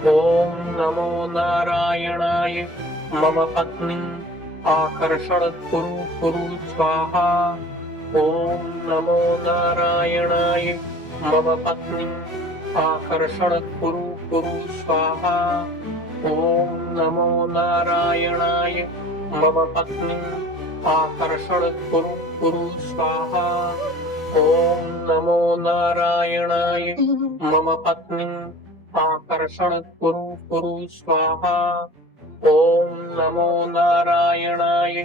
ॐ नमो नारायणाय मम पत्नीं आकर्षण कुरु स्वाहा। ॐ नमो नारायणाय मम पत्नीं आकर्षण कुरु स्वाहा। ॐ नमो नारायणाय मम पत्नीं आकर्षण कुरु स्वाहा। ॐ नमो नारायणाय मम पत्नीं आकर्षण कुरु स्वाहा। ॐ नमो नारायणाय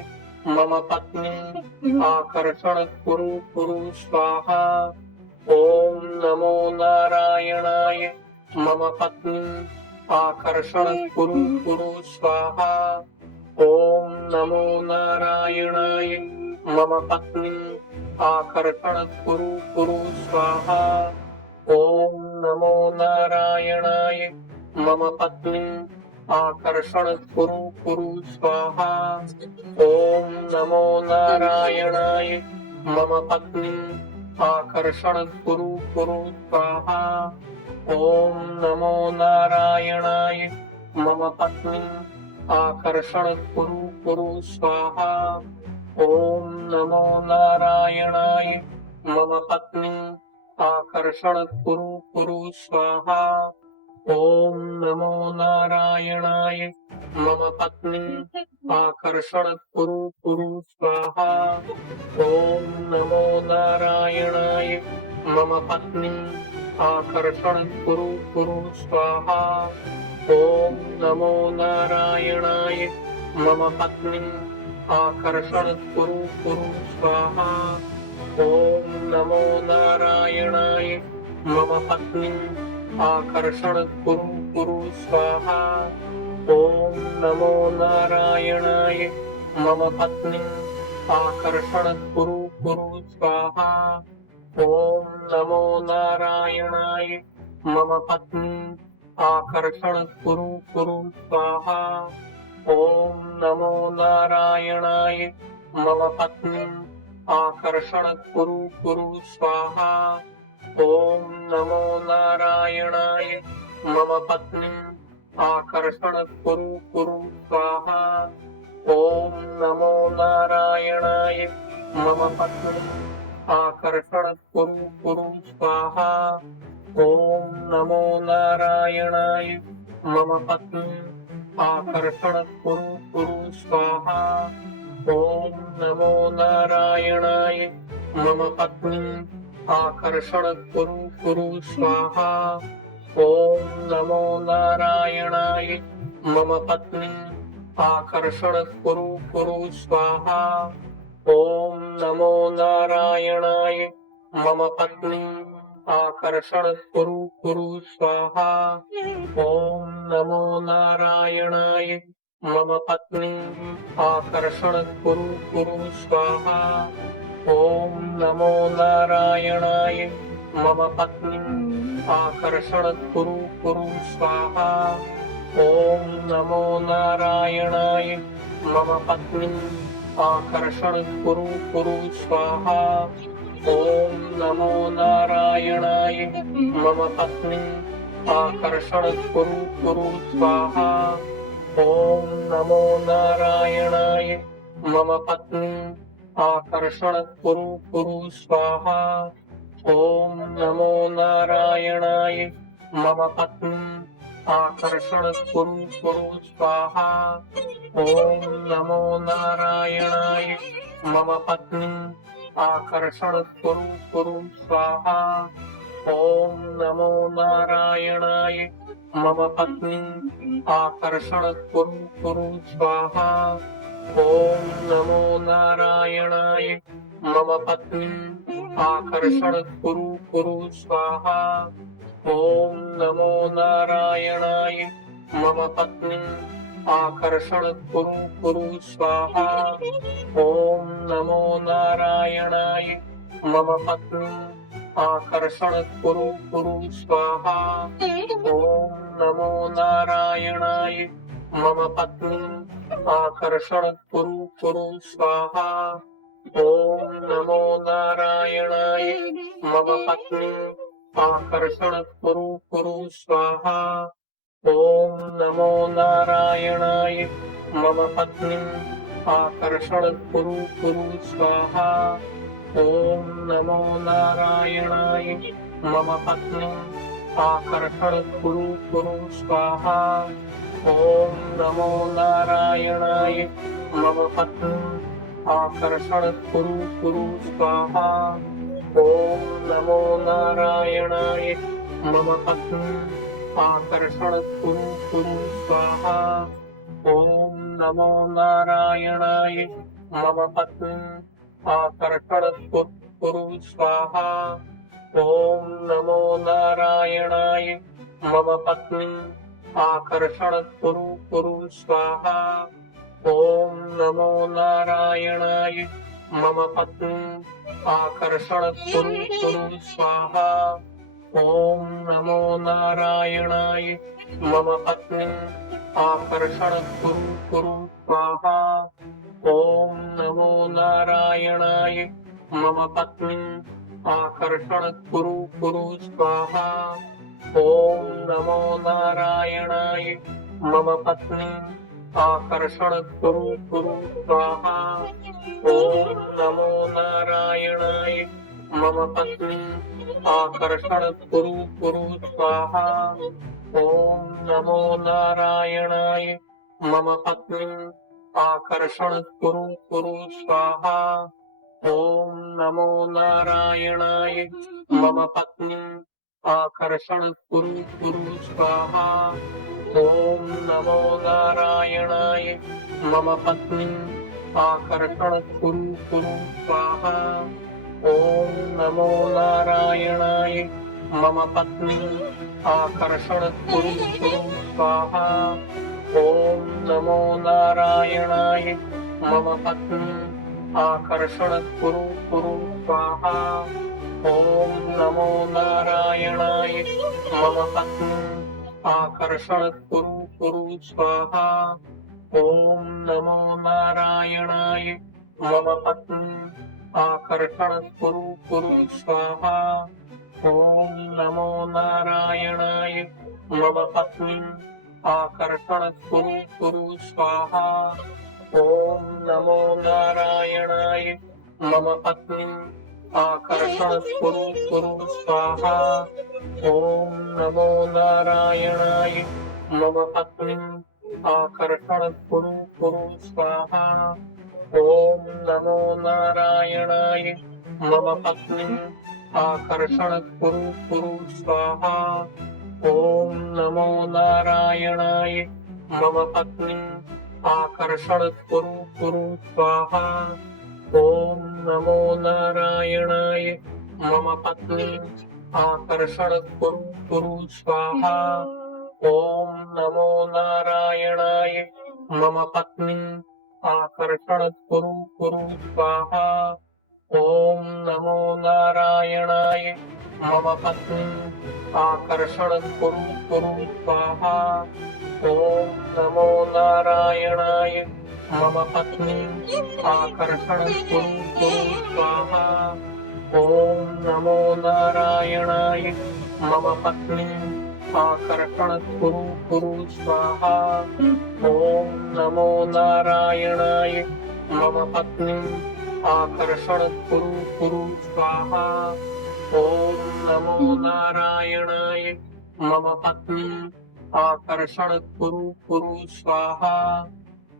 मम पत्नीं आकर्षण कुरु स्वाहा। ॐ नमो नारायणाय मम पत्नीं आकर्षण कुरु स्वाहा। ॐ नमो नारायणाय मम पत्नीं आकर्षण कुरु स्वाहा। ॐ नमो नारायणाय मम पत्नीं आकर्षण कुरु स्वाहा। ॐ नमो नारायणाय मम पत्नीं आकर्षण कुरु स्वाहा। ॐ नमो नारायणाय मम पत्नीं आकर्षण कुरु स्वाहा। ॐ नमो नारायणाय मम पत्नीं आकर्षण कुरु स्वाहा। ॐ नमो नारायणाय मम पत्नीं आकर्षण कुरु स्वाहा। ॐ नमो नारायणाय मम पत्नीं आकर्षण कुरु स्वाहा। ॐ नमो नारायणाय मम पत्नीं आकर्षण कुरु स्वाहा। ॐ नमो नारायणाय मम पत्नीं आकर्षण कुरु स्वाहा। ॐ नमो नारायणाय मम पत्नीं आकर्षण कुरु स्वाहा। ॐ नमो नारायणाय मम पत्नीं आकर्षण कुरु स्वाहा। ॐ नमो नारायणाय मम पत्नीं आकर्षण कुरु स्वाहा। ॐ नमो नारायणाय मम पत्नीं आकर्षण कुरु स्वाहा। ॐ नमो नारायणाय मम पत्नीं आकर्षण कुरु स्वाहा। ॐ नमो नारायणाय मम पत्नीं आकर्षण कुरु स्वाहा। ॐ नमो नारायणाय मम पत्नीं आकर्षण कुरु स्वाहा। ॐ नमो नारायणाय मम पत्नीं आकर्षण कुरु स्वाहा। ॐ नमो नारायणाय मम पत्नीं आकर्षण कुरु स्वाहा। ॐ नमो नारायणाय मम पत्नीं आकर्षण कुरु स्वाहा। ॐ नमो नारायणाय मम पत्नीं आकर्षण कुरु स्वाहा। ॐ नमो नारायणाय मम पत्नीं आकर्षण कुरु स्वाहा। ॐ नमो नारायणाय मम पत्नीं आकर्षण कुरु स्वाहा। ॐ नमो नारायणाय मम पत्नीं आकर्षण कुरु स्वाहा। ॐ नमो नारायणाय मम पत्नीं आकर्षण कुरु स्वाहा। ॐ नमो नारायणाय मम पत्नीं आकर्षण कुरु स्वाहा। ॐ नमो नारायणाय मम पत्नीं आकर्षण कुरु स्वाहा। ॐ नमो नारायणाय मम पत्नीं आकर्षण कुरु स्वाहा। ॐ नमो नारायणाय मम पत्नीं आकर्षण कुरु स्वाहा। ॐ नमो नारायणाय मम पत्नीं आकर्षण कुरु स्वाहा। ॐ नमो नारायणाय मम पत्नीं आकर्षण कुरु स्वाहा। ॐ नमो नारायणाय मम पत्नीं आकर्षण कुरु स्वाहा। ॐ नमो नारायणाय मम पत्नीम् आकर्षण कुरु कुरु स्वाहा। ॐ नमो नारायणाय मम पत्नीम् आकर्षण कुरु कुरु स्वाहा। ॐ नमो नारायणाय मम पत्नीम् आकर्षण कुरु कुरु स्वाहा। ॐ नमो नारायणाय मम पत्नीम् आकर्षण कुरु कुरु स्वाहा। ॐ नमो नारायणाय मम पत्नीम् आकर्षण कुरु कुरु स्वाहा। ॐ नमो नारायणाय मम पत्नीम् आकर्षण कुरु कुरु स्वाहा। ॐ नमो नारायणाय मम पत्नीम् आकर्षण कुरु कुरु स्वाहा। ॐ नमो नारायणाय मम पत्नीम् आकर्षण कुरु कुरु स्वाहा। ॐ नमो नारायणाय मम पत्नीम् आकर्षण कुरु कुरु स्वाहा। ॐ नमो नारायणाय मम पत्नीम् आकर्षण कुरु कुरु स्वाहा। ॐ नमो नारायणाय मम पत्नीम् आकर्षण कुरु कुरु स्वाहा। ॐ नमो नारायणाय मम पत्नीम् आकर्षण कुरु कुरु स्वाहा। ॐ नमो नारायणाय मम पत्नीम् आकर्षण कुरु कुरु स्वाहा। ॐ नमो नारायणाय मम पत्नीम् आकर्षण कुरु कुरु स्वाहा। ॐ नमो नारायणाय मम पत्नीम् आकर्षण कुरु कुरु स्वाहा। ॐ नमो नारायणाय मम पत्नीम् आकर्षण कुरु कुरु स्वाहा। ॐ नमो नारायणाय मम पत्नीम् आकर्षण कुरु कुरु स्वाहा। ॐ नमो नारायणाय मम पत्नीम् आकर्षण कुरु कुरु स्वाहा। ॐ नमो नारायणाय मम पत्नीम् आकर्षण कुरु कुरु स्वाहा। ॐ नमो नारायणाय मम पत्नीम् आकर्षण कुरु कुरु स्वाहा। ॐ नमो नारायणाय मम पत्नीम् आकर्षण कुरु कुरु स्वाहा। ॐ नमो नारायणाय मम पत्नीम् आकर्षण कुरु कुरु स्वाहा। ॐ नमो नारायणाय मम पत्नीम् आकर्षण कुरु कुरु स्वाहा। ॐ नमो नारायणाय मम पत्नीम् आकर्षण कुरु कुरु स्वाहा। ॐ नमो नारायणाय मम पत्नीम् आकर्षण कुरु कुरु स्वाहा। ॐ नमो नारायणाय मम पत्नीम् आकर्षण कुरु कुरु स्वाहा। ॐ नमो नारायणाय मम पत्नीम् आकर्षण कुरु कुरु स्वाहा। ॐ नमो नारायणाय मम पत्नीम् आकर्षण कुरु कुरु स्वाहा। ॐ नमो नारायणाय मम पत्नीम् आकर्षण कुरु कुरु स्वाहा।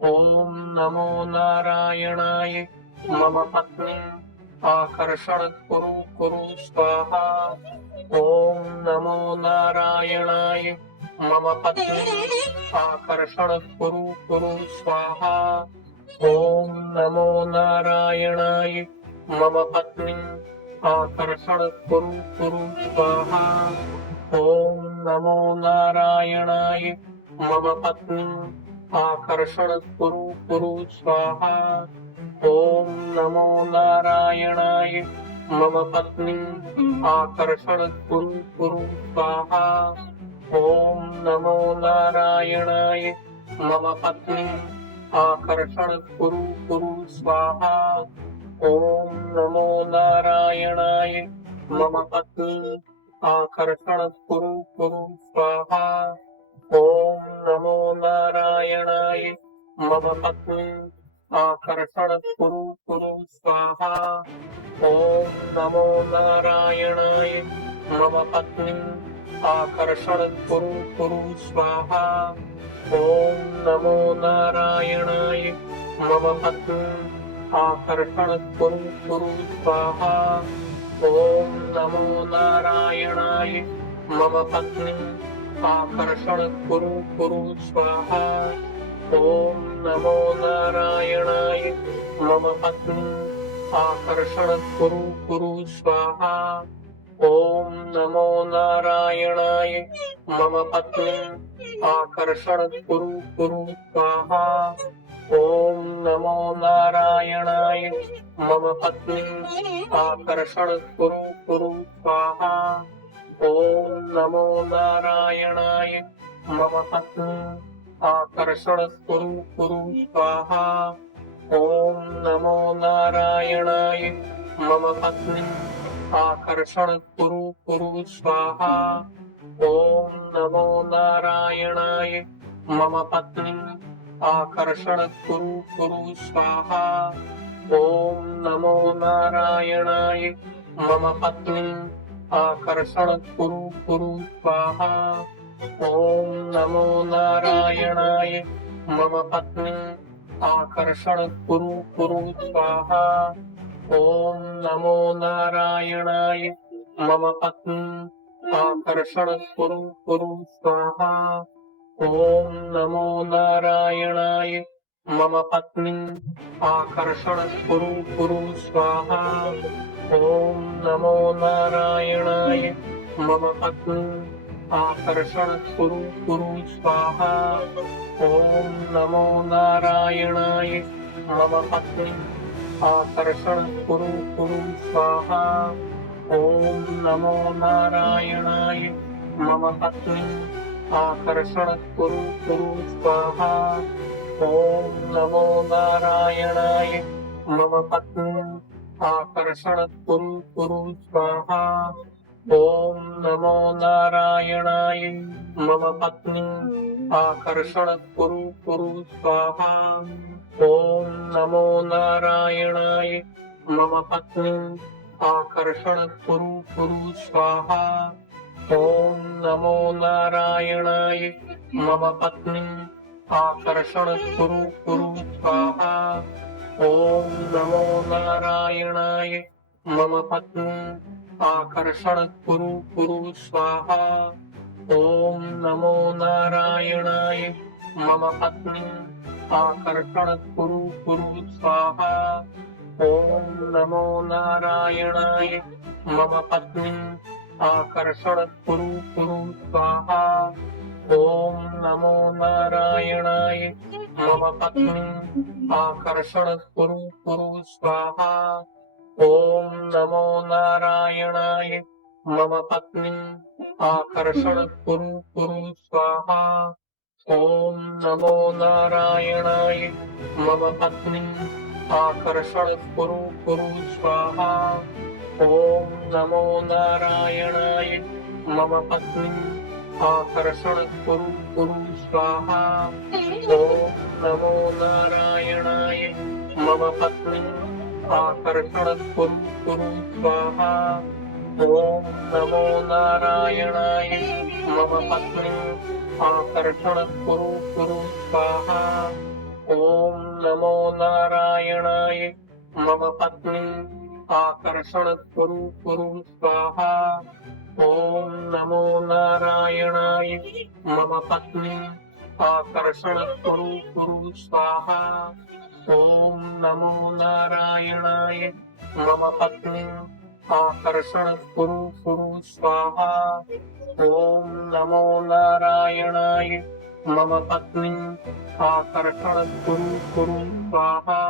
ॐ नमो नारायणाय मम पत्नीम् आकर्षण कुरु कुरु स्वाहा। ॐ नमो नारायणाय मम पत्नीम् आकर्षण कुरु कुरु स्वाहा। ॐ नमो नारायणाय मम पत्नीम् आकर्षण कुरु कुरु स्वाहा। ॐ नमो नारायणाय मम पत्नीम् आकर्षण कुरु कुरु स्वाहा। ॐ नमो नारायणाय मम पत्नीम् आकर्षण कुरु कुरु स्वाहा। ॐ नमो नारायणाय मम पत्नीम् आकर्षण कुरु कुरु स्वाहा। ॐ नमो नारायणाय मम पत्नीम् आकर्षण कुरु कुरु स्वाहा। ॐ नमो नारायणाय मम पत्नीम् आकर्षण कुरु कुरु स्वाहा। ॐ नमो नारायणाय मम पत्नीम् आकर्षण कुरु कुरु स्वाहा। ॐ नमो नारायणाय मम पत्नीम् आकर्षण कुरु कुरु स्वाहा। ॐ नमो नारायणाय मम पत्नीम् आकर्षण कुरु कुरु स्वाहा। ॐ नमो नारायणाय मम पत्नीम् आकर्षण कुरु कुरु स्वाहा। ॐ नमो नारायणाय मम पत्नीम् आकर्षण कुरु कुरु स्वाहा। ॐ नमो नारायणाय मम पत्नीम् आकर्षण कुरु कुरु स्वाहा। ॐ नमो नारायणाय मम पत्नीम् आकर्षण कुरु कुरु स्वाहा। ॐ नमो नारायणाय मम पत्नीम् आकर्षण कुरु कुरु स्वाहा। ॐ नमो नारायणाय मम पत्नीम् आकर्षण कुरु कुरु स्वाहा। ॐ नमो नारायणाय मम पत्नीम् आकर्षण कुरु कुरु स्वाहा। ॐ नमो नारायणाय मम पत्नीम् आकर्षण कुरु कुरु स्वाहा। ॐ नमो नारायणाय मम पत्नीम् आकर्षण कुरु कुरु स्वाहा। ॐ नमो नारायणाय मम पत्नीम् आकर्षण कुरु कुरु स्वाहा। ॐ नमो नारायणाय मम पत्नीम् आकर्षण कुरु कुरु स्वाहा। ॐ नमो नारायणाय मम पत्नीम् आकर्षण कुरु कुरु स्वाहा। ॐ नमो नारायणाय मम पत्नीम् आकर्षण कुरु कुरु स्वाहा। ॐ नमो नारायणाय मम पत्नीम् आकर्षण कुरु कुरु स्वाहा। ॐ नमो नारायणाय मम पत्नीम् आकर्षण कुरु कुरु स्वाहा। ॐ नमो नारायणाय मम पत्नीम् आकर्षण कुरु कुरु स्वाहा। ॐ नमो नारायणाय मम पत्नीम् आकर्षण कुरु कुरु स्वाहा। ॐ नमो नारायणाय मम पत्नीम् आकर्षण कुरु कुरु स्वाहा। ॐ नमो नारायणाय मम पत्नीम् आकर्षण कुरु कुरु स्वाहा। ॐ नमो नारायणाय मम पत्नीम् आकर्षण कुरु कुरु स्वाहा। ॐ नमो नारायणाय मम पत्नीम् आकर्षण कुरु कुरु स्वाहा। ॐ नमो नारायणाय मम पत्नीम् आकर्षण कुरु कुरु स्वाहा। ॐ नमो नारायणाय मम पत्नीम् आकर्षण कुरु कुरु स्वाहा। ॐ नमो नारायणाय मम पत्नीम् आकर्षण कुरु कुरु स्वाहा। ॐ नमो नारायणाय मम पत्नीम् आकर्षण कुरु कुरु स्वाहा। ॐ नमो नारायणाय मम पत्नीम् आकर्षण कुरु कुरु स्वाहा। ॐ नमो नारायणाय मम पत्नीम् आकर्षण कुरु कुरु स्वाहा। ॐ नमो नारायणाय मम पत्नीम् आकर्षण कुरु कुरु स्वाहा। ॐ नमो नारायणाय मम पत्नीम् आकर्षण कुरु कुरु स्वाहा। ॐ नमो नारायणाय मम पत्नीम् आकर्षण कुरु कुरु स्वाहा। ॐ नमो नारायणाय मम पत्नीम् आकर्षण कुरु कुरु स्वाहा।